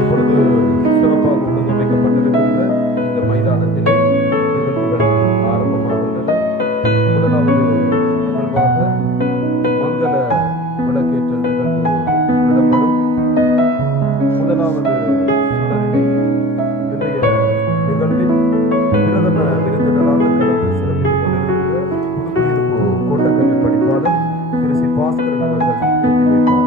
இப்பொழுது சிறப்பாக ஒழுங்கமைக்கப்பட்டிருக்கின்ற இந்த மைதானத்திலே நிகழ்வுகள் ஆரம்பமாகின்றன. முதலாவது நிகழ்வாக மங்கள விளக்கேற்றல் நிகழ்வு இடம்பெறும். முதலாவது சுடரினை இன்றைய நிகழ்வில் பிரதம விருந்தினராக கலந்து சிறப்பித்துக் கொண்டிருக்கின்ற புதுக்குடியிருப்பு கோட்டக்கல்வி படிப்பாளர் திரு சி. பாஸ்கரன் அவர்கள் ஏற்றி வைப்பார்.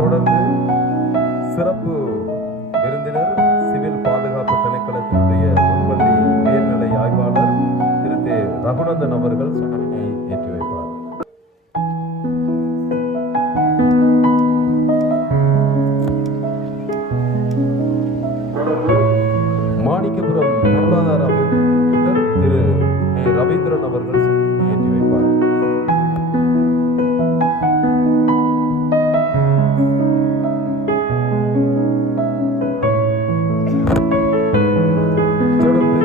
தொடர்ந்து சிறப்பு விருந்தினர் சிவில் பாதுகாப்பு திணைக்களத்தினுடைய முன்பள்ளி உயர்நிலை ஆய்வாளர் திரு தே. ரகுநந்தன் அவர்கள் சுடரினை ஏற்றி வைப்பார். மாணிக்கபுரம் பொருளாதார அபிவிருத்தி திரு ஏ. ரவீந்திரன் அவர்கள் சுடரினை ஏற்றி வைப்பார். தொடர்ந்து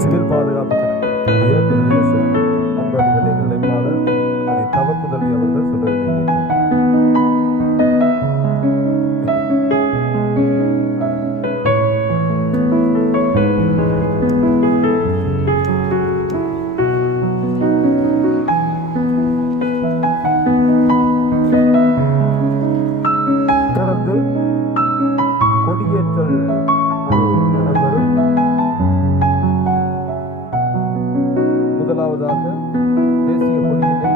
சிவில் பாதுகாப்பு அன்படிகளின் நிலைப்பாளர் அதை தவப்புதவி அவர்கள் சுடரினை தொடர்ந்து கொடியேற்றல் நடைபெறும். முதலாவதாக தேசிய கொடியினை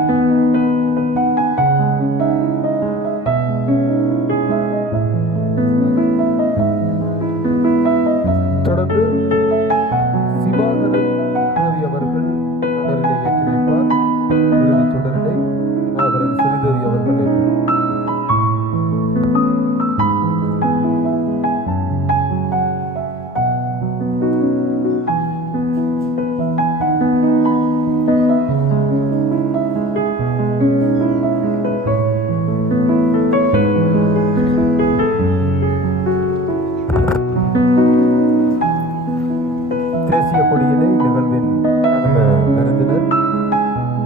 தொடர்ந்து சிவாகரன் சிறுதேவி அவர்கள் சுடரினை ஏற்றி வைப்பார். இறுதி சுடரினை சிவாகரன் சிறுதேவி அவர்கள் ஏற்றி வைப்பார். தேசிய கொடியினை நிகழ்வின் விருந்தினர்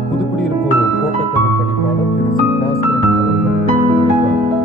புதுக்குடியிருப்பு கோட்டக்கல்வி பணிப்பாளர் திரு சி. பாஸ்கரன் அவர்கள் வைப்பார்.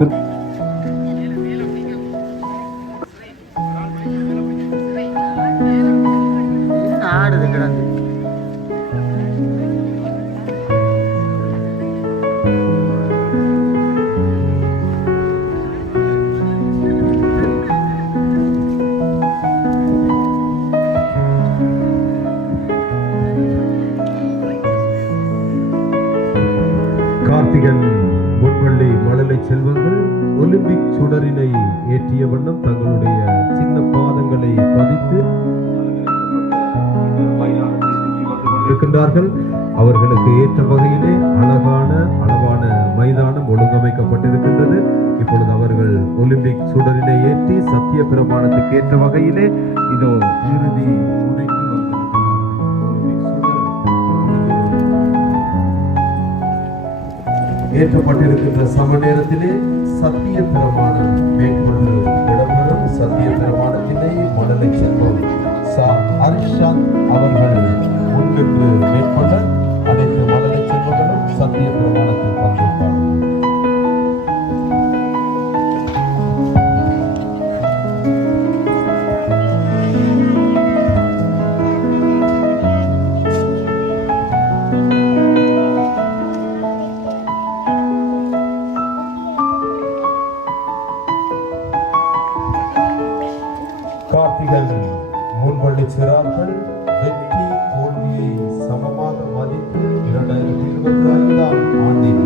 இருக்கு. ஆடுது கிடந்து கார்த்திகன் முன்பள்ளி மழலை செல்வங்கள் ஒலிம்பிக் சுடரினை ஏற்றிய வண்ணம் தங்களுடைய சின்ன பாதங்களை பதித்து இருக்கின்றார்கள். அவர்களுக்கு ஏற்ற வகையிலே அளவான மைதானம் ஒழுங்கமைக்கப்பட்டிருக்கின்றது. இப்பொழுது அவர்கள் ஒலிம்பிக் சுடரினை ஏற்றி சத்திய பிரமாணத்துக்கு ஏற்ற வகையிலே இதோ இறுதி முனைக்கு ஏற்றப்பட்டிருக்கின்ற சம நேரத்திலே சத்திய பிரமாணம் மேற்கொண்டு இடம்பெறும். சத்திய பிரமாணத்திலே மழலை செல்வம் ஹரிஷாந்த் அவர்கள் முன்னின்று மேற்கொண்ட அனைத்து மழலை செல்வங்களும் சத்திய பிரமாணத்தில் பங்கேற்பார்கள். கார்த்திகன் முன்பள்ளி சிறார்கள் வெற்றி தோல்வியை சமமாக மதித்து 2025ஆம் ஆண்டில்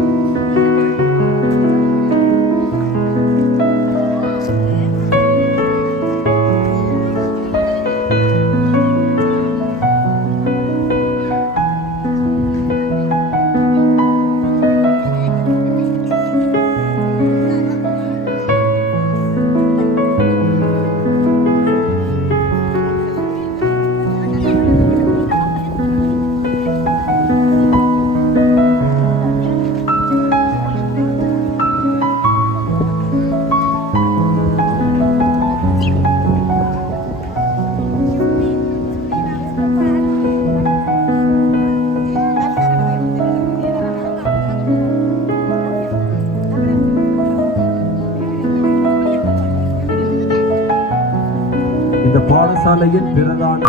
இந்த பாடசாலையின் பிரதான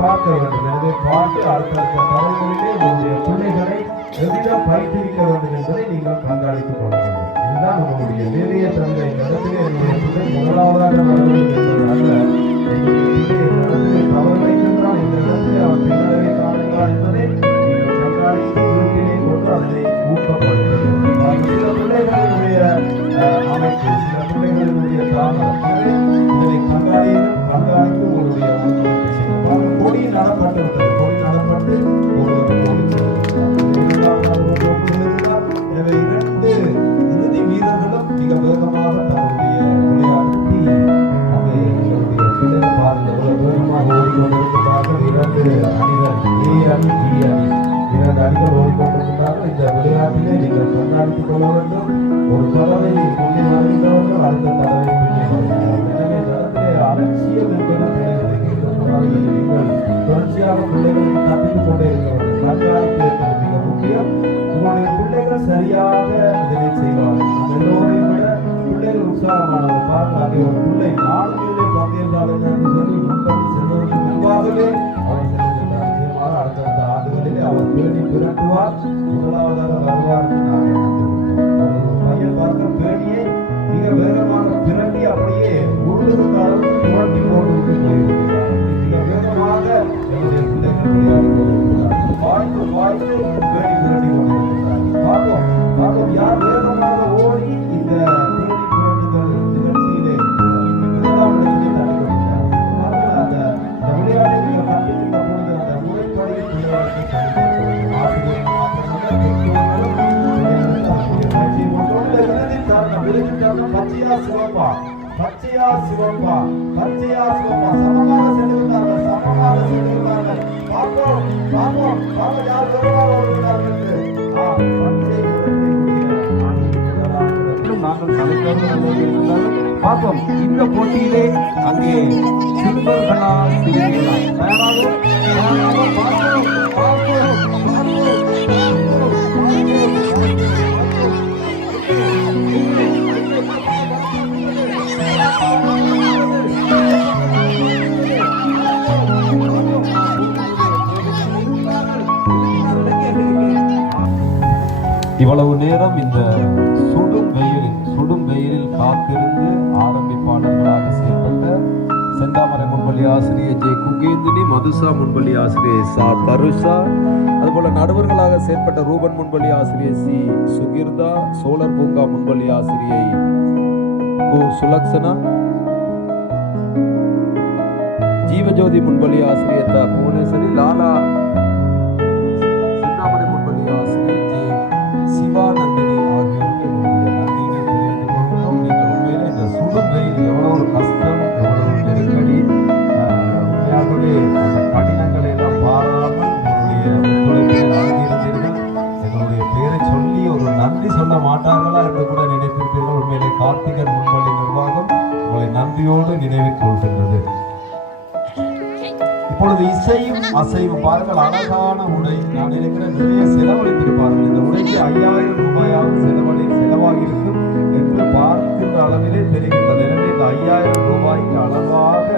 பார்க்க வேண்டும். எனவே பார்த்து அடுத்த தலைமுறையிலே உங்களுடைய பிள்ளைகளை எவ்வித பெற்றிருக்க வேண்டும் என்பதை நீங்கள் கண்காணித்துக் கொள்ள வேண்டும். இதுதான் உங்களுடைய வேலையை தவிர இந்த இடத்திலே என்னுடைய பிள்ளை முதலாவதாக வர வேண்டும் என்பதல்ல. தவறு வைக்கின்றான் இந்த இடத்திலே அவன் பின்னரவே காணுகிறான் என்பதை நீங்கள் கண்காணித்து வீட்டிலே கொண்டு அதனை ஊக்கப்படுத்துங்கள். சில பிள்ளைகளுடைய அமைப்பு, சில பிள்ளைகளுடைய தாமதம் இதனை கண்காணித்து உங்களுடைய ஊக்கத்தை செய்யலாம். கொடி நடப்பட்டிருக்கிறது, கொடி நடப்பட்டு உங்களுக்கு கொடி செல்லுகிறார். எனவே 2 இறுதி வீரர்களும் மிக வேகமாக தன்னுடைய விளையாட்டி அங்கே எங்களுடைய பிள்ளைகள் பாருங்கள் எவ்வளவு வேகமாக ஓடிக்கொண்டிருக்கிறார்கள். 2 அணிகள் A அணி B அணி 2 அணிகள் ஓடிக்கொண்டிருக்கிறார்கள். இந்த விளையாட்டிலே நீங்கள் கண்காணித்துக் கொள்ள வேண்டும். ஒரு தடவை முன்னே வருகின்றவர்கள் அடுத்த தடவை பின்னே வருகிறார்கள். எனவே தடத்திலே அலட்சியம் என்பது நீங்கள் தொடர்ச்சியாக பிள்ளைகளுக்கு கற்பித்துக் கொண்டே இருக்க வேண்டும். கண்காணிப்பு என்பது மிக முக்கியம். உங்களுடைய பிள்ளைகள் சரியாக இதனை செய்வார்கள். எல்லோரையும் விட பிள்ளைகள் உற்சாகமானவர். பாருங்கள், அங்கே ஒரு பிள்ளை 4 பேரை பந்தயத்தாளர் என்று சொல்லி முன்படி செல்வதற்கு முன்பாகவே அவர் செல்கின்றார். நிச்சயமாக அடுத்தடுத்த ஆண்டுகளிலே அவர் பேணி பிறக்குவார், முதலாவதாக வருவார் என்று நாங்கள் நம்புகிறோம். ஒரு பையன் பார்க்க பேணியை மிக வேகமாக திரட்டி அப்படியே உருளுகின்ற அளவுக்கு புரட்டி போட்டு போயிருக்கிறார். மிக வேகமாக என்னுடைய பிள்ளைகள் விளையாடி கொண்டிருக்கிறார்கள். வாய்ப்பு வாய்ப்பு பேணி திரட்டி கொண்டிருக்கிறார்கள். பார்ப்போம் யார் வேகமாக ஓடி இந்த பேணி திரட்டுதல் நிகழ்ச்சியிலே முதலாம் இடத்திலே தள்ளி கொண்டிருக்கிறார்கள். அந்த விளையாட்டை நீங்கள் கண்டிருந்த பொழுது அந்த முறைப்படி பிள்ளைகளுக்கு சொல்லிக் ஆசிரியர் மாத்திரமல்ல பெற்றோர்களும் பச்சையா சிவப்பா சமமாக செல்கிறார்கள். பார்ப்போம் யார் வேகமாக ஓடுகிறார்கள் என்று. நாங்கள் பார்ப்போம். இந்த போட்டியிலே அங்கே சிறுவர்களா சிறுமிகளா தயாராக இவ்வளவு நேரம் இந்த சுடும் வெயிலில் காத்திருந்து ஆரம்பிப்பாளர்களாக செயல்பட்ட செந்தாமரை முன்பள்ளி ஆசிரியர் ஜே குகேந்தினி, மதுசா முன்பள்ளி ஆசிரியர் சா தருஷா, அதுபோல நடுவர்களாக செயல்பட்ட ரூபன் முன்பள்ளி ஆசிரியர் சி சுகிர்தா, சோழர் பூங்கா முன்பள்ளி ஆசிரியை கு சுலக்ஷனா, ஜீவஜோதி முன்பள்ளி ஆசிரியர் த புவனேஸ்வரி, லாலா செந்தாமரை முன்பள்ளி ஆசிரியர் ஜே சிவானந்தினி ஆகியோருக்கு என்னுடைய நன்றியை தெரிவித்துக் கொள்கிறோம். நீங்கள் உண்மையிலே இந்த சுடும் வெயில் எவ்வளவு ஒரு கஷ்டம், எவ்வளவு நெருக்கடி, உண்மையாகவே அந்த கடினங்களை எல்லாம் பாராமல் உங்களுடைய ஒத்துழைப்பை வழங்கியிருந்தீர்கள். எங்களுடைய பேரை சொல்லி ஒரு நன்றி சொல்ல மாட்டார்களா என்று கூட நினைத்திருப்பீர்கள். உண்மையிலே கார்த்திகர் முன்பள்ளி நிர்வாகம் உங்களை நன்றியோடு நினைவில் கொள்கின்றது. இப்பொழுது இசையும் அசைவும் பாருங்கள், அழகான உடை. நான் நினைக்கிறேன் நிறைய செலவழித்திருப்பார்கள். இந்த உடைக்கு 5000 ரூபாயாவது செலவாகி இருக்கும் என்று பார்க்கின்ற அளவிலே தெரிகின்றது. எனவே இந்த 5000 ரூபாய்க்கு அளவாக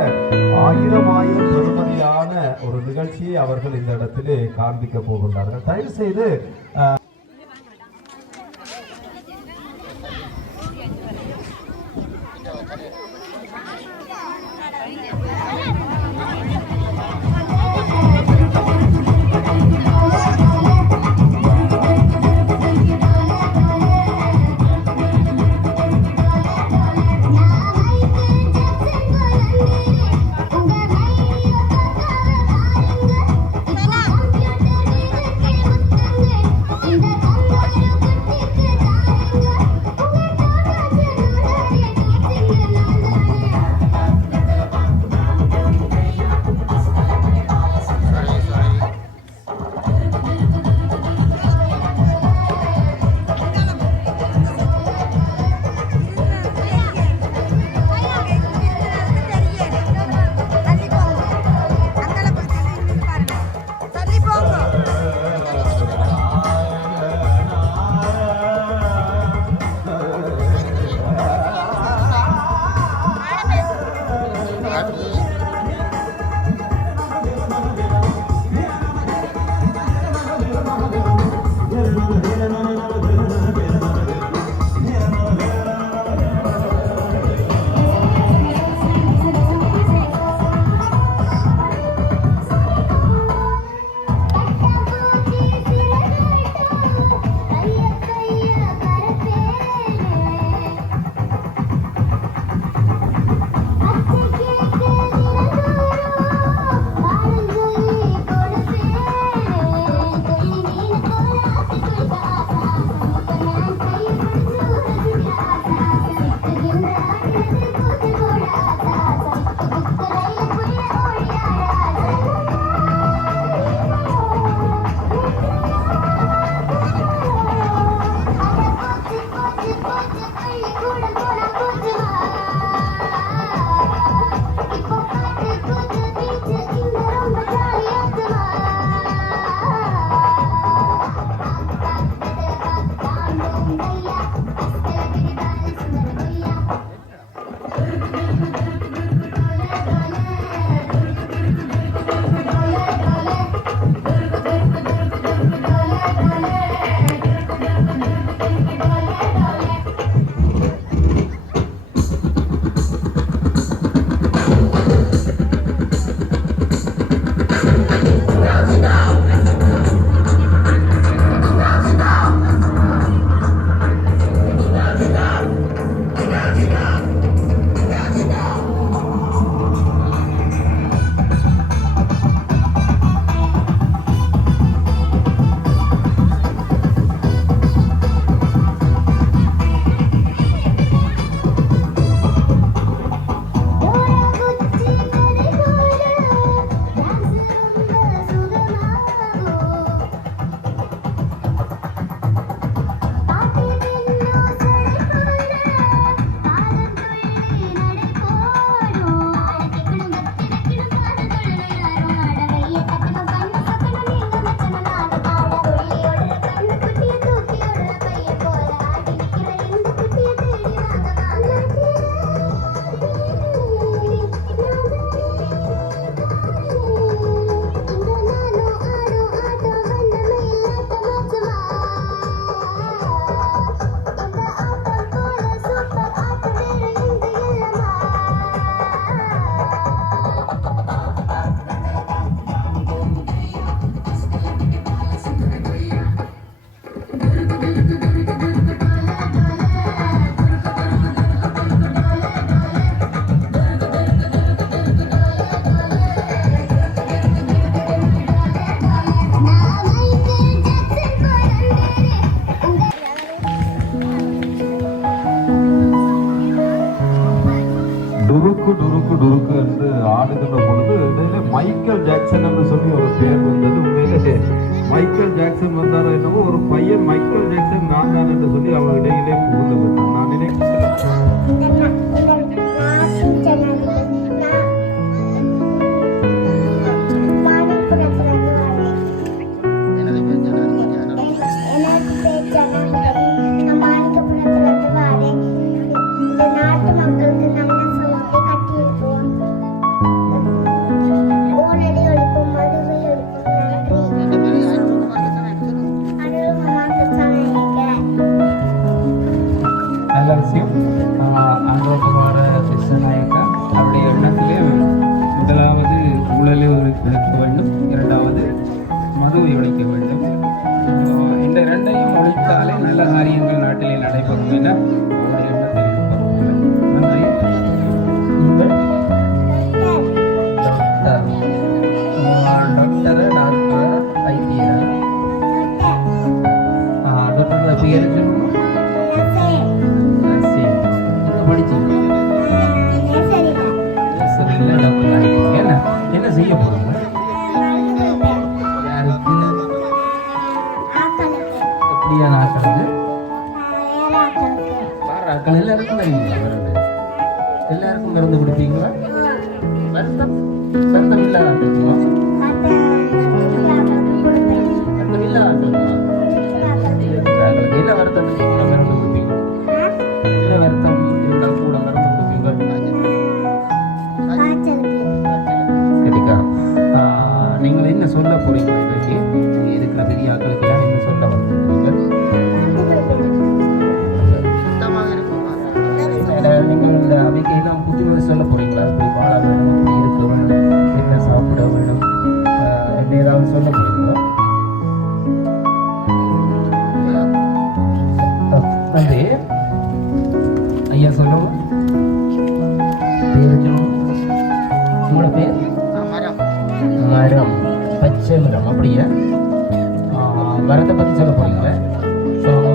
1000 பெறுமதியான ஒரு நிகழ்ச்சியை அவர்கள் இந்த இடத்திலே காண்பிக்க போகின்றார்கள். தயவு செய்து ஜனாதிபதி நான் மாணிக்கபுரத்திலிருந்து வரேன். இந்த நாட்டு மக்களுக்கு நல்ல சமூகத்தை கட்டியிருப்போம். ஊழலை ஒழிப்போம், மதுவை ஒழிப்போம். நன்றி. அருள்குமார் கிருஷ்ணநாயக்கர். நல்ல விஷயம். அனுபவகுமார கிருஷ்ணநாயக்கா அவருடைய எண்ணத்திலே முதலாவது ஊழலை ஒழிக்க வேண்டும், இரண்டாவது மதுவை ஒழிக்க வேண்டும். இந்த இரண்டையும் ஒழித்தாலே நல்ல காரியங்கள் நாட்டிலே நடைபெறும் என அவருடைய எண்ணத்தில் இருப்பது. நன்றி. நீங்கள் டாக்டர் டாக்டர் வைத்தியர் டாக்டர் பேர் படிச்சீங்க என்ன செய்ய போறோம்? யாருக்கு எப்படியான ஆக்களுக்கு? ஆக்கள் எல்லாருக்கும் தருவீங்களா மருந்து? எல்லாருக்கும் மருந்து கொடுப்பீங்களா? வருத்தம் வருத்தம் இல்லாத ஆக்களுக்குமா? வருத்தம் இல்லாத ஆக்களுக்குமா? ஆக்களுக்கு என்ன வருத்தத்துக்கு கூட மருந்து கொடுப்பீங்க? என்ன வருத்தம் இருந்தால் கூட மருந்து கொடுப்பீங்க? சரிக்கா. நீங்கள் என்ன சொல்ல போறீங்க? இதற்கு இருக்கிற பெரிய ஆக்களுக்கு எல்லாம் என்ன சொல்ல வந்தீங்க? நீங்கள் இந்த அவைக்கு எல்லாம் புத்திமதி சொல்ல போறீங்களா? இப்படி வாழ வேணும், இப்படி இருக்க வேணும், என்ன சாப்பிட வேணும், என்ன ஏதாவது சொல்ல போறீங்களா? அது ஐயா சொல்லுங்க. பேர் சொல்லுங்க. உங்களோட பேர்? மரம், பச்சை மரம். அப்படியா? மரத்தை பற்றி சொல்ல போறீங்களா? சொல்லுங்க.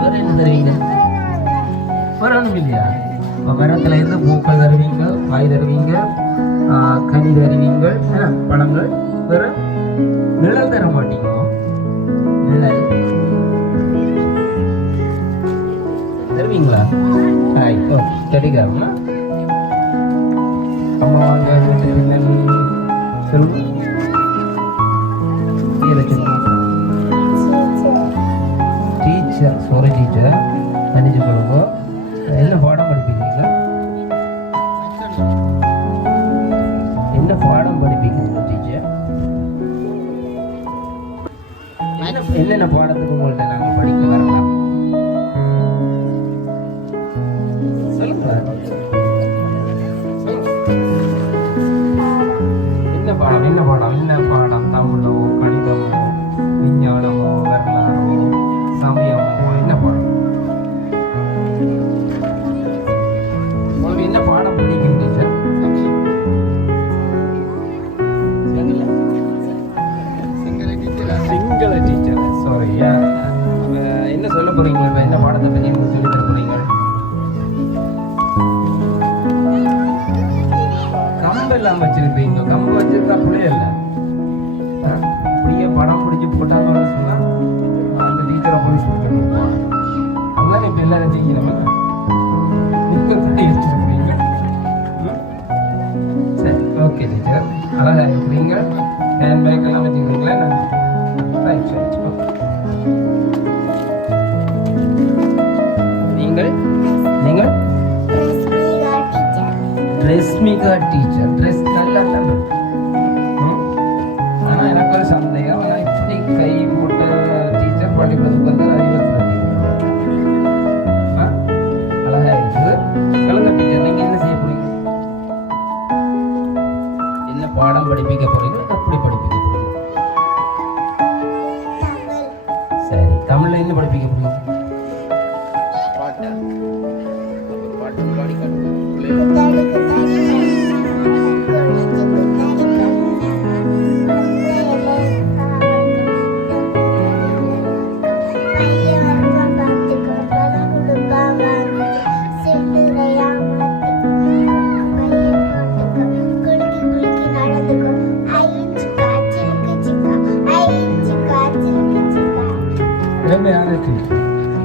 வேற என்ன தருவீங்க? வேற ஒன்றும் இல்லையா? மரத்துல இருந்து பூக்கள் தருவீங்க, காய் தருவீங்க, கனி தருவீங்க, பழங்கள். வேற நிழல் தர மாட்டீங்க. நிழல் தருவீங்களா? ஆயிட்டோ கிடைக்காம அம்மா வாங்க பின்னல் சொல்லுங்க. டீச்சர் சாரி டீச்சர் மன்னிச்சு கொடுங்க. என்ன பாடம் படிப்பீங்க? என்ன பாடம் படிப்பீங்க டீச்சர்? என்னென்ன பாடத்துக்கு உங்கள்கிட்ட நாங்கள் படிக்க வரலாம்? சொல்லுங்க. என்ன பாடம்? என்ன பாடம்? என்ன பாடம்? தமிழோ, கணிதமோ, விஞ்ஞானமோ, வரலாறோ, சமயமோ, என்ன பாடம்? உங்களுக்கு என்ன பாடம் பிடிக்கும் டீச்சர்? சிங்கள டீச்சர். சாரி. என்ன சொல்ல போறீங்க? இப்போ என்ன பாடத்தை பற்றி நீங்கள் சொல்லி தர போறீங்க? கம்பெல்லாம் வச்சிருப்பீங்க. கம்பு வச்சிருந்தா புள்ளைய இல்லை. அப்படியே படம் பிடிச்சி போட்டாங்கன்னு சொன்னா அந்த டீச்சரை போலீஸ் பிடிக்கணும். அதெல்லாம் இப்போ எல்லாரும் செய்யணும். நீங்கள் தட்டி வச்சிருப்பீங்க. சரி, ஓகே டீச்சர். அழகாக இருக்கிறீங்க. ஹேண்ட் பேக் எல்லாம் வச்சுக்கிறீங்களா? Right right. நீங்கள் நீங்கள் ரஷ்மிகா டீச்சர். ட்ரெஸ் நல்லா தான். ஆனால் எனக்கு ஒரு சந்தேகம். ஆனால் இப்படி கை போட்ட டீச்சர் பள்ளிக்கூடத்துக்கு வந்து அழகா இருக்குது. சொல்லுங்க டீச்சர், நீங்க என்ன செய்ய போறீங்க? என்ன பாடம் படிப்பிக்க போறீங்க? எப்படி படிப்பிக்க போறீங்க? சரி, தமிழ்ல என்ன படிப்பிக்க போறீங்க?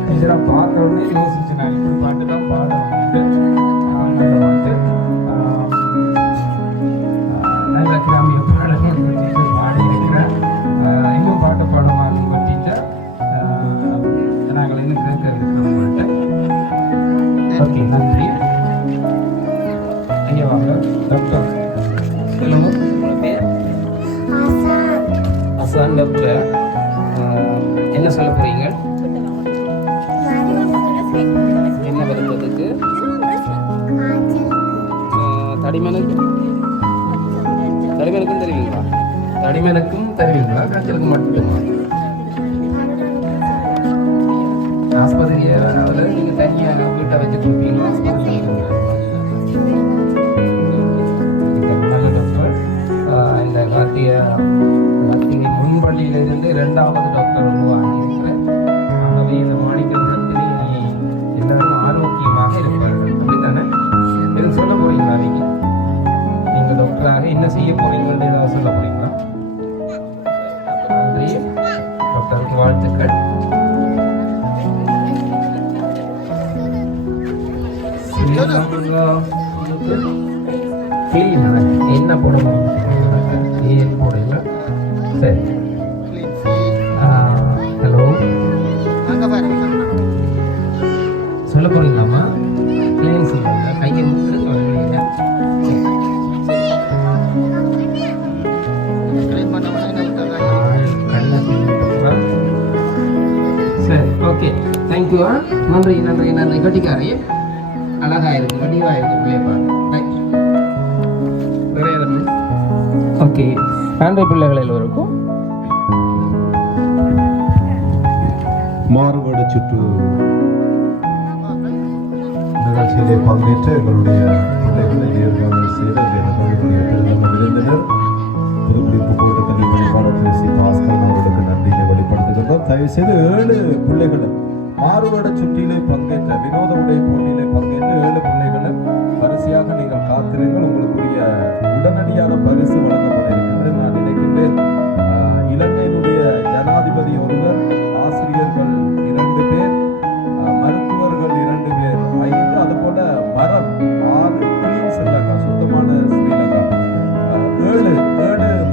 டீச்சரை பார்த்த உடனே யோசிச்சு நான் இப்படி பாட்டு தான் பாட வந்து தடிமனுக்கும் தருவீங்களா? தடிமனுக்கும் தருவீங்களா? காய்ச்சலுக்கு மட்டுமா? ஆஸ்பத்திரியாவது நீங்கள் தனியாக வீட்டை வச்சு கொடுப்பீங்களா? நல்ல டாக்டர். இந்த கார்த்திகை முன்பள்ளியிலிருந்து 2வது டாக்டர் உருவாகி இருக்கிறேன். ஆகவே இந்த மாணிக்கத்திலே எல்லாரும் ஆரோக்கியமாக இருப்பார்கள். அப்படித்தானே? எதுவும் சொல்ல போறீங்களா? நீங்கள் டாக்டராக என்ன செய்ய போறீங்கன்னு ஏதாவது சொல்ல போறீங்களா? நன்றி டாக்டருக்கு, வாழ்த்துக்கள். என்ன போடணும்? ஏன் போடல? சரி. ஹலோ, சொல்ல போறீங்களாம்மா? கிளீன் சொல்லுங்க. கையை முட்டு சொல்லுவீங்க. சரி, ஓகே, தேங்க்யூ. நன்றி நன்றி நன்றி. கட்டிக்காரி அழகா இருக்கு, வடிவா இருக்கு பிள்ளைப்பா. வேற எதுவும்? ஓகே, ஆண்ட்ராய்டு பிள்ளைகள் எல்லோருக்கும் மாறுபட சுற்று நிகழ்ச்சியிலே பங்கேற்ற எங்களுடைய பிள்ளைகளை நேர்காணல் செய்த எங்களுடைய பெருந்தமிழ் விருந்தினர் புதுக்குடி புக்கோட்டு கல்வி பணிப்பாளர் சி பாஸ்கரன் அவர்களுக்கு நன்றியை வெளிப்படுத்துகின்றோம். தயவு செய்து 7 பிள்ளைகளும் மாறுபட சுற்றிலே பங்கேற்ற வினோத உடை போட்டியிலே பங்கேற்ற 7 பிள்ளைகளும் வரிசையாக நீங்கள் காத்திருங்கள். உங்களுக்குரிய உடனடியான பரிசு வழங்கப்பட இருக்கின்றது. நான் நினைக்கின்றேன் இலங்கையினுடைய ஜனாதிபதி ஒருவர், ஆசிரியர்கள் 2 பேர், மருத்துவர்கள் 2 பேர், 5, அதுபோல மரம் 6, கிளீன் ஸ்ரீலங்கா, சுத்தமான ஸ்ரீலங்கா, 7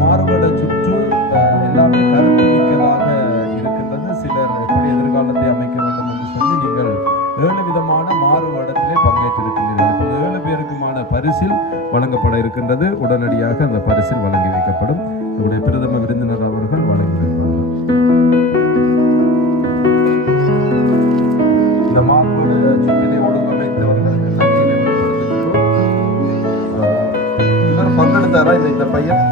மாறுபட சுற்று எல்லாமே கருத்து மிக்கதாக இருக்கின்றது. சிலர் எப்படி எதிர்காலத்தை அமைக்க வேண்டும் என்று சொல்லி நீங்கள் 7 விதமான மாறுபடத்திலே பங்கேற்றிருக்கின்றீர்கள். 7 பேருக்குமான பரிசில் வழங்கப்பட இருக்கின்றது. உடனடியாக அந்த பரிசில் வழங்கி வைக்கப்படும். நம்முடைய பிரதம விருந்தினர் அவர்கள் வழங்கி வைப்பார்கள். இந்த மாறுபட சுற்றினை ஒழுங்கமைத்தவர்களுக்கு நன்றியை வெளிப்படுத்துகின்றோம். பங்கெடுத்தாரா இந்த பையன்?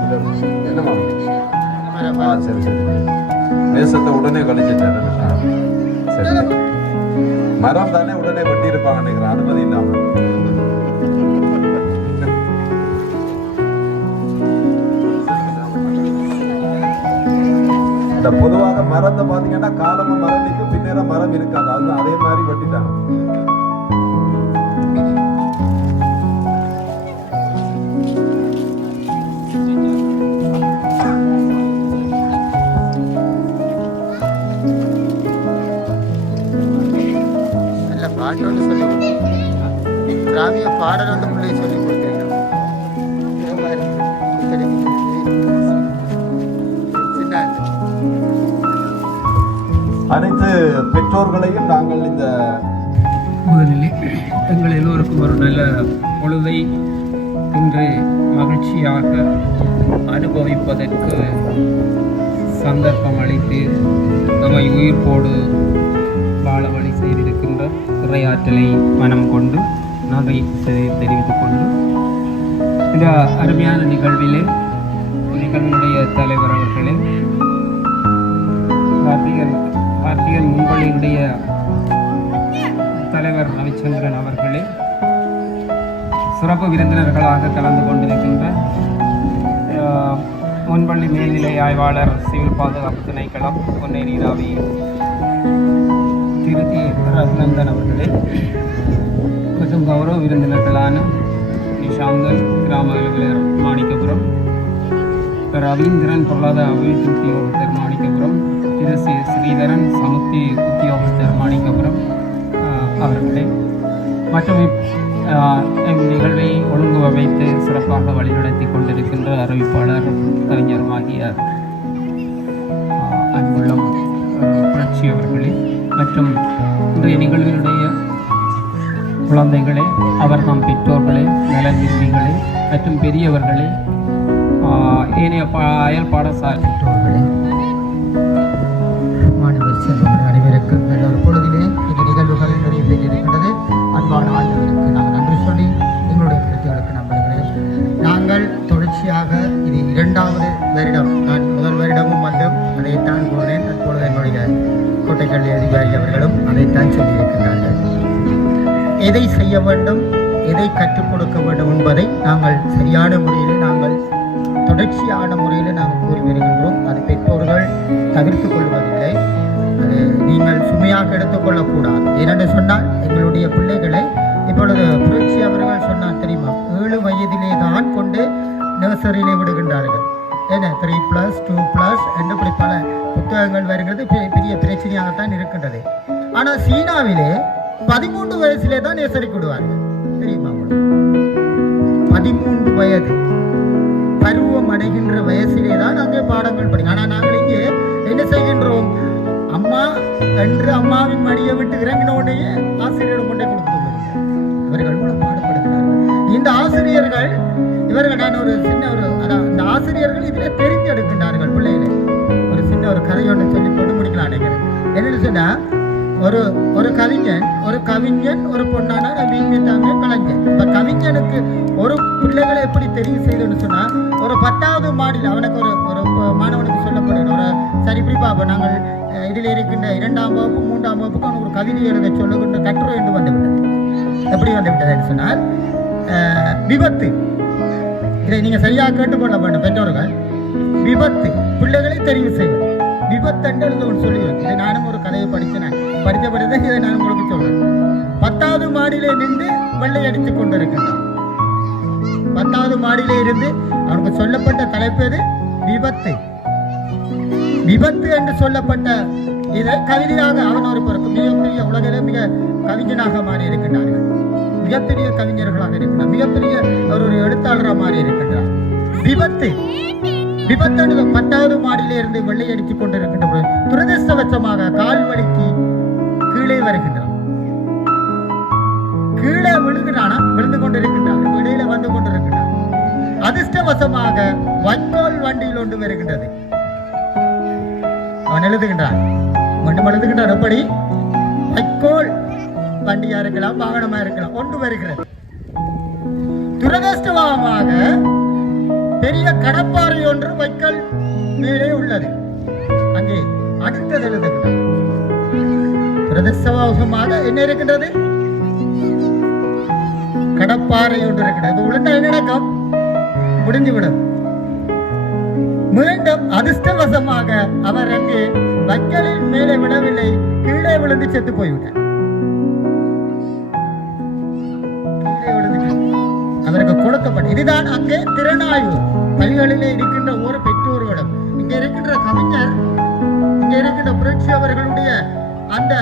என்னமா? சரி சரி, தேசத்தை உடனே கழிச்சிட்டாரு. சரி, மரம் தானே உடனே வெட்டி இருப்பாங்க நினைக்கிறேன், அனுமதி இல்லாம. இந்த பொதுவாக மரத்தை பாத்தீங்கன்னா காலமும் மரம் நிற்கும், பின்னேற மரம் இருக்காது. அது அதே மாதிரி வெட்டிட்டாங்க. பாட்டோன்னு சொல்லி கிராமிய பாடல் வந்து பிள்ளை சொல்லி கொடுத்துருக்கோம். அனைத்து பெற்றோர்களையும் நாங்கள் இந்த முதலில் எங்கள் எல்லோருக்கும் ஒரு நல்ல பொழுதை இன்று மகிழ்ச்சியாக அனுபவிப்பதற்கு சந்தர்ப்பம் அளித்து நம்மை உயிர்ப்போடு வாழ வழி செய்திருக்கின்ற இறையாற்றலை மனம் கொண்டு நன்றி தெரிவித்துக் கொண்டு இந்த அருமையான நிகழ்விலே நிகழ்வுடைய தலைவர் அவர்களே, கார்த்திகன் முன்பள்ளியினுடைய தலைவர் ரவிச்சந்திரன் அவர்களே, சிறப்பு விருந்தினர்களாக கலந்து கொண்டிருக்கின்ற முன்பள்ளி மேல்நிலை ஆய்வாளர் சிவில் பாதுகாப்பு திணைக்களம் பொன்னை நீராவி திருத்தி ரகுநந்தன் அவர்களே, மற்றும் கௌரவ விருந்தினர்களான நிஷாந்தன் கிராம அலுவலர் மாணிக்கபுரம், ரவீந்திரன் பொருளாதார அபிவிருத்தி உத்தியோகத்தர் மாணிக்கபுரம், திரு ஸ்ரீதரன் சமுத்தி உத்தியோகத்தர் மாணிக்கபுரம் அவர்களே, மற்றும் இந்நிகழ்வை ஒழுங்கு அமைத்து சிறப்பாக வழிநடத்தி கொண்டிருக்கின்ற அறிவிப்பாளர் கவிஞருமாகிய அன்புள்ளம் புரட்சி அவர்களே, மற்றும் இன்றைய நிகழ்வினுடைய குழந்தைகளே, அவர் நம் பெற்றோர்களே, நலன் விரும்பிகளே மற்றும் பெரியவர்களே, ஏனைய அயல் பாடசாலை பெற்றோர்களே, மாணவர் செல்வங்கள் அனைவருக்கும் நல்ல ஒரு பொழுதிலே இந்த நிகழ்வுகள் நிறைவேற்றியிருக்கின்றது. அன்பான ஆண்டவருக்கு நாங்கள் நன்றி சொல்லி எங்களுடைய கருத்துகளுக்கு நம்புகிறேன். வருடம் நான் முதல் வருடமும் வந்து அதைத்தான் கூறினேன். தற்பொழுது என்னுடைய கோட்டைக்கல்வி அதிகாரி அவர்களும் அதைத்தான் சொல்லியிருக்கிறார்கள். எதை செய்ய வேண்டும், எதை கற்றுக் கொடுக்க வேண்டும் என்பதை நாங்கள் சரியான முறையில் நாங்கள் தொடர்ச்சியான முறையில் நாங்கள் கூறி வருகின்றோம். அது பெற்றோர்கள் தவிர்த்து கொள்வதில்லை. அது நீங்கள் சுமையாக எடுத்துக்கொள்ளக்கூடாது. ஏனென்று சொன்னால் எங்களுடைய பிள்ளைகளை இப்பொழுது புரட்சி அவர்கள் சொன்னார் தெரியுமா, 7 வயதிலே தான் கொண்டு நர்சரியிலே விடுகின்றார்கள். ஏன்னா 3+, 2+ என்று இப்படி பல புத்தகங்கள் வருகிறது. பெரிய பிரச்சனையாகத்தான் இருக்கின்றது. ஆனால் சீனாவிலே 13 வயசிலே தான் நர்சரி விடுவார்கள் தெரியுமா உங்களுக்கு? 13 வயது பருவம் அடைகின்ற வயசிலே தான் அங்கே பாடங்கள் படிக்கும். ஆனால் நாங்கள் இங்கே என்ன செய்கின்றோம், அம்மா என்று அம்மாவின் மடியை விட்டு இறங்கினோடனே ஆசிரியரிடம் கொண்டே கொடுத்து இவர்கள் கூட பாடப்படுகிறார்கள். இந்த ஆசிரியர்கள் இவர்கள் நான் ஒரு சின்ன இந்த ஆசிரியர்கள் இதில் தெரிந்தெடுக்கின்றார்கள் பிள்ளைகளை. ஒரு சின்ன ஒரு கதை ஒன்று சொல்லி கொண்டு முடிக்கலாம் நினைக்கிறேன். என்னன்னு சொன்னா, ஒரு கவிஞன் ஒரு பொண்ணான வீட்டாங்க கலைஞன். இப்ப கவிஞனுக்கு ஒரு பிள்ளைகளை எப்படி தெரிவு செய்தோன்னு சொன்னா, ஒரு 10வது மாடியில் அவனுக்கு ஒரு மாணவனுக்கு சொல்லப்படுற ஒரு சரி பிரிப்பாப்ப நாங்கள் இதில் இருக்கின்ற 2ஆம் வகுப்பு 3ஆம் வகுப்புக்கு அவனுக்கு ஒரு கவிதை எழுத சொல்லுகின்ற கட்டுரை என்று வந்துவிட்டது. எப்படி வந்துவிட்டதுன்னு சொன்னால், விபத்து, இதை நீங்க சரியாக கேட்டுக்கொள்ள வேண்டும் பெற்றோர்கள். விபத்து பிள்ளைகளை தெரிவு செய்வது. விபத்து என்று சொல்லி இதை நானும் ஒரு கதையை படித்த பிறகு இதை நான் உங்களுக்கு சொல்றேன். 10வது மாடியிலே நின்று வெள்ளை அடித்துக் கொண்டிருக்கின்றான். 10வது மாடியிலே இருந்து அவனுக்கு சொல்லப்பட்ட தலைப்பு எது? விபத்து. விபத்து என்று சொல்லப்பட்ட இதை கவிதையாக அவன் ஒரு மிகப்பெரிய உலகிலே மிக கவிஞனாக மாறி இருக்கின்றார்கள். மிகப்பெரிய கவிஞர்களாக இருக்கின்றார். மிகப்பெரிய ஒரு எழுத்தாளராக மாறி இருக்கின்றார். விபத்து 10வது மாடியிலே இருந்து வெள்ளை அடித்துக் கொண்டிருக்கின்ற பொழுது துரதிர்ஷ்டவசமாக கால் வலிக்கு கீழே வருகின்றான். கீழே விழுந்து கொண்டிருக்கின்றான். இடையில வந்து கொண்டிருக்கின்றான். அதிர்ஷ்டவசமாக வைக்கோல் வண்டியில் ஒன்று வருகின்றது. அவன் எழுதுகின்றான். எப்படி வைக்கோல் வண்டியா இருக்கலாம், வாகனமா இருக்கலாம், ஒன்று வருகிறது. துரதிர்ஷ்டவசமாக பெரிய கடப்பாறை ஒன்று வைக்கல் மேலே உள்ளது. அங்கே அடுத்தது எழுதுகின்றார். பிரதர்சவமாக என்ன இருக்கின்றது? கடப்பாறை ஒன்று இருக்கிறது. விழுந்தா என்ன நடக்கும்? முடிந்துவிடும். மீண்டும் அதிர்ஷ்டவசமாக அவர் அங்கே வைக்கலில் மேலே விடவில்லை, கீழே விழுந்து செத்து போய்விட்டார். அவருக்கு கொடுக்கப்பட்ட இதுதான் அங்கே திறனாய்வு பள்ளிகளிலே இருக்கின்ற ஒரு பெற்றோர்களும், இங்க இருக்கின்ற கவிஞர், இங்க இருக்கின்ற புரட்சி அவர்களுடைய அந்த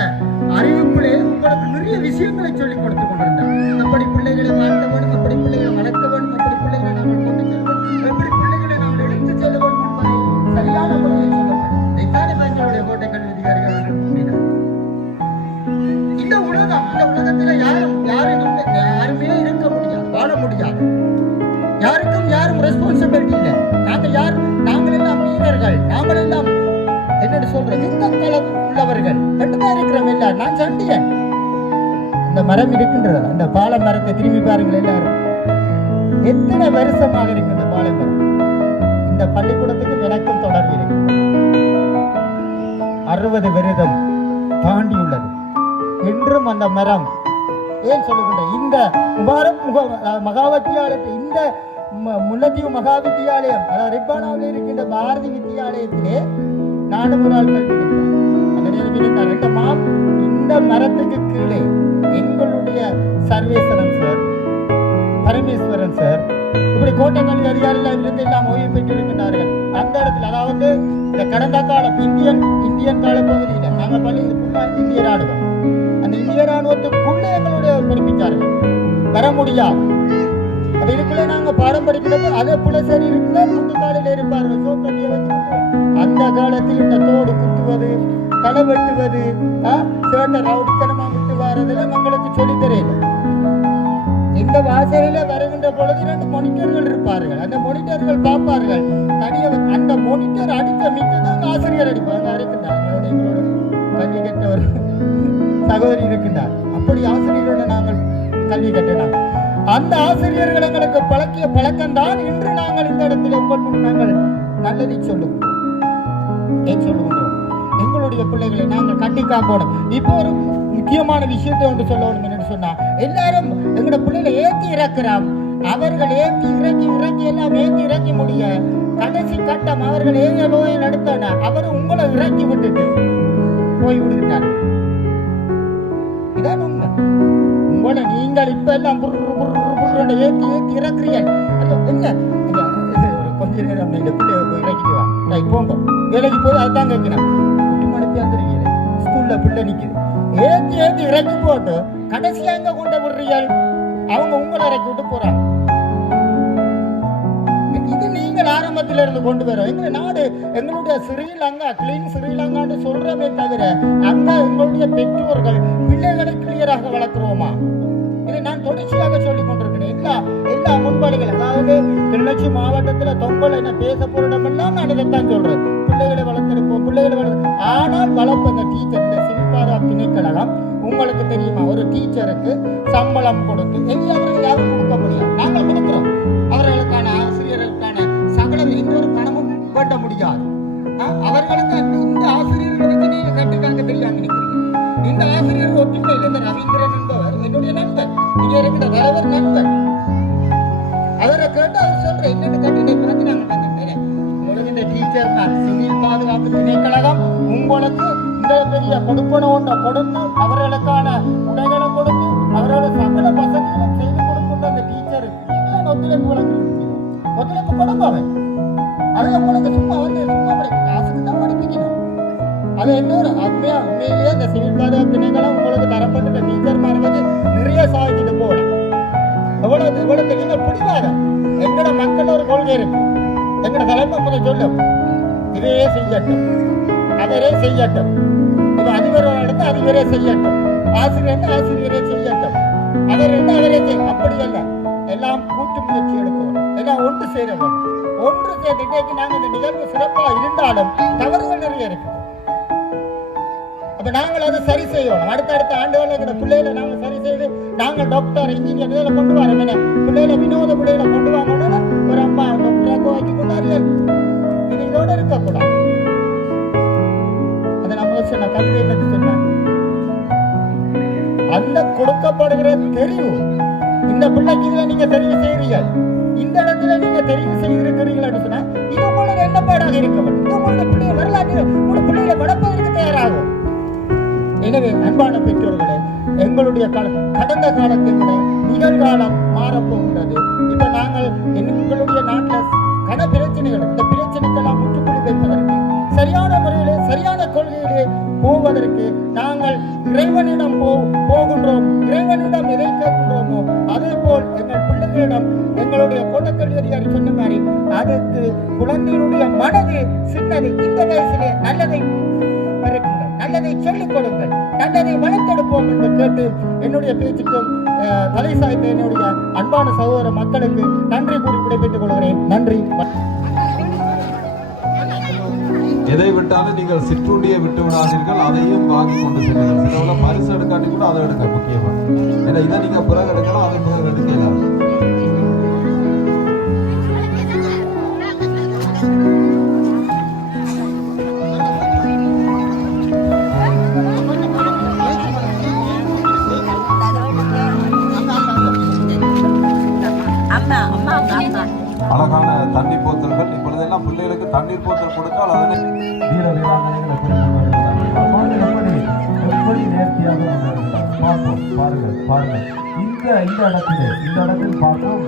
அறிவிப்பிலே உங்களுக்கு நிறைய விஷயங்களை சொல்லிக் கொடுத்து கொண்டிருந்தார். அப்படி பிள்ளைகளை வாழ்த்த வேண்டும், அப்படி பிள்ளைகளை வளர்க்க வேண்டும், அப்படி பிள்ளைகளை நாங்கள் கொண்டு செல்ல வேண்டும், எப்படி பிள்ளைகளை நாங்கள் எடுத்து செல்ல வேண்டும் என்பதை சரியான முறையில் சொல்லப்படும். இதைத்தானே எங்களுடைய கோட்டை கல்வி அதிகாரிகள் கூறினார். இந்த உலகத்தில் யாருமே இருக்க முடியாது, வாழ முடியாது. யாருக்கும் யாரும் ரெஸ்பான்சிபிலிட்டி இல்லை. நாங்கள் எல்லாம் வீரர்கள், நாங்கள் எல்லாம் என்னன்னு சொல்ற யுத்த களம் உள்ளவர்கள் மட்டும்தான் இருக்கிறோம். எல்லாரும் நான் சண்டியன். இந்த மரம் இருக்கின்றது, அந்த பாலை மரத்தை திரும்பி பாருங்கள் எல்லாரும். எத்தனை வருஷமாக இருக்கின்ற பாலை மரம். இந்த பள்ளிக்கூடத்துக்கு விளக்கம் தொடர்பு இருக்கு. 60 வருடம் தாண்டி உள்ளது. இன்றும் அந்த மரம் ஏன் சொல்லுகின்ற இந்த முபாரக் மகாவித்தியாலயத்தை, இந்த முல்லத்தீவு மகா வித்தியாலயம், அதாவது ரிப்பானாவில் இருக்கின்ற பாரதி வித்தியாலயத்திலே நானும் ஒரு ஆள் கல்வி இந்த மரத்துக்கு கீழே எங்களுடைய சர்வேஸ்வரன் சார், பரமேஸ்வரன் சார், இப்படி கோட்டை கல்வி அதிகாரிகள் இருந்து எல்லாம் ஓய்வு பெற்றிருக்கின்றார்கள். அந்த இடத்துல அதாவது இந்த கடந்த காலம் இந்தியன் கால பகுதியில் நாங்கள் பள்ளி இந்திய ராணுவம், அந்த இந்திய ராணுவத்துக்குள்ளே எங்களுடைய படிப்பிச்சார்கள். வர முடியாது. அப்ப இதுக்குள்ள நாங்க பாடம் படிக்கிறப்ப அதே புல சரி இருந்தா முட்டு காலையில இருப்பார்கள். சோக்கட்டியை வச்சு அந்த காலத்தில் இந்த தோடு குத்துவது, தலை வெட்டுவது, சேட்டை ரவுடித்தனமா விட்டு வாரதெல்லாம் எங்களுக்கு சொல்லி தெரியல. இந்த வாசலில வருகின்ற பொழுது 2 மோனிட்டர்கள் இருப்பார்கள். அந்த மோனிட்டர்கள் பார்ப்பார்கள். அந்த மோனிட்டர் அடித்த மிக்கதான் ஆசிரியர் அடிப்பாங்க. இருக்கின்றார் எங்களோட கல்வி கற்ற ஒரு சகோதரி இருக்கின்றார். அப்படி ஆசிரியரோட நாங்கள் கல்வி கட்டினாங்க. அந்த ஆசிரியர்கள் எங்களுக்கு பழக்கிய பழக்கம்தான் இன்று நாங்கள் இந்த இடத்துல நாங்கள் நல்லதை சொல்லுகிறோம். ஏன் சொல்லுகின்றோம்? எங்களுடைய பிள்ளைகளை நாங்கள் கட்டி காக்கணும். இப்போ ஒரு முக்கியமான விஷயத்தை ஒன்று சொல்லணும். என்னன்னு சொன்னா, எல்லாரும் எங்களோட பிள்ளைகளை ஏற்றி இறக்குறான். அவர்கள் ஏற்றி இறக்கி எல்லாம் ஏற்றி இறக்கி முடிய கடைசி கட்டம் அவர்கள் ஏழோயை நடத்தான அவர் உங்களை இறக்கி விட்டுட்டு போய் விடுகிறார். இதான் உண்மை. உங்களை நீங்கள் இப்ப எல்லாம் ஏற்றி இறக்குறீர்கள். என்ன கொஞ்ச நேரம் இந்த பிள்ளைய போய் இறக்கிட்டு வா, போங்க வேலைக்கு போய் அதுதான் கேட்கணும். குட்டி மனுப்பி வந்துருக்கீங்க, ஸ்கூல்ல பிள்ளை நிக்குது, ஏற்றி இறக்கி போட்டு கடைசியா எங்க கொண்டு விடுறீர்கள்? அவங்க உங்களை இறக்கி விட்டு போறாங்க. இது நீங்கள் ஆரம்பத்தில இருந்து கொண்டு வர எங்க நாடு, எங்களுடைய ஸ்ரீலங்கா கிளீன் ஸ்ரீலங்கான்னு சொல்றமே தவிர அங்க எங்களுடைய பெற்றோர்கள் பிள்ளைகளை கிளியராக வளர்க்கிறோமா? இதை நான் தொடர்ச்சியாக சொல்லிக் கொண்டிருக்கிறேன். எல்லா முன்பாடுகள், அதாவது கிளிநொச்சி மாவட்டத்துல தொங்கல் என்ன பேச போரிடம் எல்லாம் நான் இதைத்தான் சொல்றேன். பிள்ளைகளை வளர்த்திருப்போம், பிள்ளைகளை வளர்த்து. ஆனால் வளர்ப்பு அந்த டீச்சர், இந்த சிவில் பாதுகாப்பு திணைக்களம் உங்களுக்கு தெரியுமா, ஒரு டீச்சருக்கு சம்பளம் கொடுத்து அவர்கள் யாரும் கொடுக்க முடியாது. நாங்கள் கொடுக்கிறோம். அவர்களுக்கான ஆசிரியர்களுக்கான சகல எந்த ஒரு பணமும் வேண்ட முடியாது. அவர்களுக்கு இந்த ஆசிரியர்களுக்கு நீங்க கட்டுக்காங்க தெரியாம நிற்கிறீங்க. இந்த ஆசிரியர் ஒற்றுமை இந்த ரவீந்திரன் என்பவர் என்னுடைய நண்பர், இங்க இருக்கிற தலைவர் நண்பர். அவரை கேட்டு அவர் சொல்ற என்னென்ன கட்டினை பார்த்து நாங்கள் வந்துட்டேன். உங்களுக்கு இந்த டீச்சர் சிவில் பாதுகாப்பு திணைக்களம் உங்களுக்கு இந்த பெரிய கொடுப்பனோட கொடுத்து அவர்களுக்கான உடைகளை கொடுத்து அவர்களோட சகல வசதிகளும் செய்து கொடுக்கின்ற அந்த டீச்சருக்கு ஒத்துழைப்பு ஒத்துழைப்பு கொடுப்பாங்க. அது உங்களுக்கு சும்மா காசுக்கு தான் படிக்கணும். அது இன்னொரு உண்மையிலேயே இந்த சிவில் பாதுகாப்பு திணைக்களம் உங்களுக்கு தரப்பட்ட டீச்சர் மாதிரி நிறைய சாதிச்சுட்டு போகலாம். எவ்வளவு நீங்கள் பிடிவாதம். எங்களோட மக்கள் ஒரு கொள்கை இருக்கு. எங்களோட தலைமை முதல் சொல்லும், இதே செய்யட்டும், அவரே செய்யட்டும், இப்ப அதிபர் எடுத்து அதிபரே செய்யட்டும், ஆசிரியர் ஆசிரியரே செய்யட்டும், அவர் அவரே செய்யும். அப்படி அல்ல, எல்லாம் கூட்டு முயற்சி எடுக்கணும், எல்லாம் ஒன்று சேரணும். ஒன்று சேர்ந்து இன்றைக்கு நாங்கள் இந்த நிகழ்வு சிறப்பாக இருந்தாலும் தவறுகள் நிறைய இருக்கு. அப்ப நாங்கள் அதை சரி செய்யணும். அடுத்தடுத்த ஆண்டுகள் பிள்ளைகளை நாங்கள் சரி செய்து நாங்கள் டாக்டர் இன்ஜினியர் இதில் கொண்டு வரோம். என்ன பிள்ளைகளை வினோத பிள்ளைகளை கொண்டு வாங்கணும்னு ஒரு அம்மா டாக்டராக வாங்கி கொண்டார்கள். இது இதோட இருக்கக்கூடாது. அதை நம்ம சொன்ன கவிதை பற்றி சொன்ன அந்த கொடுக்கப்படுகிற தெரிவு, இந்த பிள்ளைக்கு இதுல நீங்க தெரிவு செய்கிறீர்கள், இந்த இடத்துல நீங்க தெரிவு செய்திருக்கிறீர்கள் சொன்னா இது உங்களோட எண்ணப்பாடாக இருக்க வேண்டும். இது உங்களோட பிள்ளைய வரலாற்று உங்களோட பிள்ளைகளை வளர்ப்பதற்கு தயாராகும். எனவே அன்பான பெற்றோர்களே, எங்களுடைய கடந்த காலத்தை விட நிகழ்காலம் மாறப்போகின்றது. இப்ப நாங்கள் எங்களுடைய நாட்டில் கன பிரச்சனைகள், இந்த பிரச்சனைக்கெல்லாம் முற்றுப்புள்ளி வைப்பதற்கு சரியான முறையிலே சரியான கொள்கையிலே போவதற்கு நாங்கள் இறைவனிடம் போகின்றோம். இறைவனிடம் எதை கேட்கின்றோமோ அதே போல் எங்கள் பிள்ளைகளிடம் எங்களுடைய கோட்டக்கல்வி அதிகாரி சொன்ன மாதிரி அதற்கு குழந்தையினுடைய மனது சின்னது. இந்த வயசிலே நல்லதை பறக்குங்கள், நல்லதை சொல்லிக் கொடுங்கள், நல்லதை வளர்த்தெடுப்போம் என்று கேட்டு என்னுடைய பேச்சுக்கும் தலை சாய்த்த என்னுடைய அன்பான சகோதர மக்களுக்கு நன்றி கூறி விடைபெற்றுக் கொள்கிறேன். நன்றி. எதை விட்டாலும் நீங்கள் சிற்றுண்டியை விட்டு விடாதீர்கள், அதையும் வாங்கி கொண்டு செல்லுங்கள். சிலவள பரிசு எடுக்காட்டி கூட அதை எடுக்க முக்கியமா. ஏன்னா இதை நீங்க பிறகு எடுக்கலாம், அதை பிறகு எடுக்கலாம். அழகான தண்ணி போத்தல்கள். இப்பொழுதெல்லாம் பிள்ளைகளுக்கு தண்ணீர் போத்தல் கொடுத்தால் அதனை வீர வீராங்கனைகளை எப்படி நேர்த்தியாக பார்ப்போம். பாருங்கள் இந்த இடத்தில் பார்ப்போம்.